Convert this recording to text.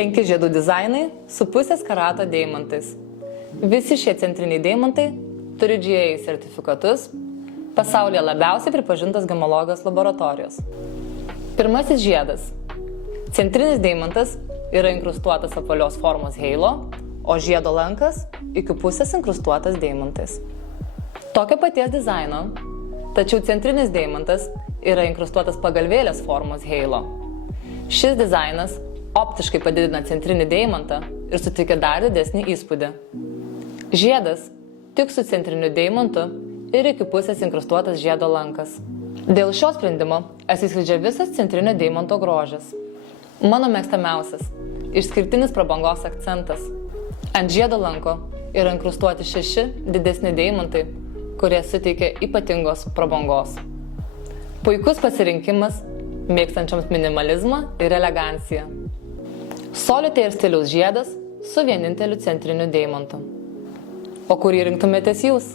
5 žiedų dizainai su pusės karato deimantais. Visi šie centriniai deimantai turi GA sertifikatus, pasaulyje labiausiai pripažintas gemologijos laboratorijos. Pirmasis žiedas. Centrinis deimantas yra inkrustuotas apvalios formos heilo, o žiedo lankas iki pusės inkrustuotas deimantais. Tokio paties dizaino, tačiau centrinis deimantas yra inkrustuotas pagalvėlės formos heilo. Šis dizainas optiškai padidina centrinį deimantą ir suteikia dar didesnį įspūdį. Žiedas tik su centriniu deimantu ir iki pusės inkrustuotas žiedo lankas. Dėl šio sprendimo atsiskleidžia visas centrinio deimanto grožis. Mano mėgstamiausias – išskirtinis prabangos akcentas. Ant žiedo lanko yra inkrustuoti 6 didesni deimantai, kurie suteikia ypatingos prabangos. Puikus pasirinkimas mėgstančiams minimalizmą ir eleganciją. Solitaire stiliaus žiedas su vieninteliu centriniu deimantu. O kurį rinktumėtės jūs?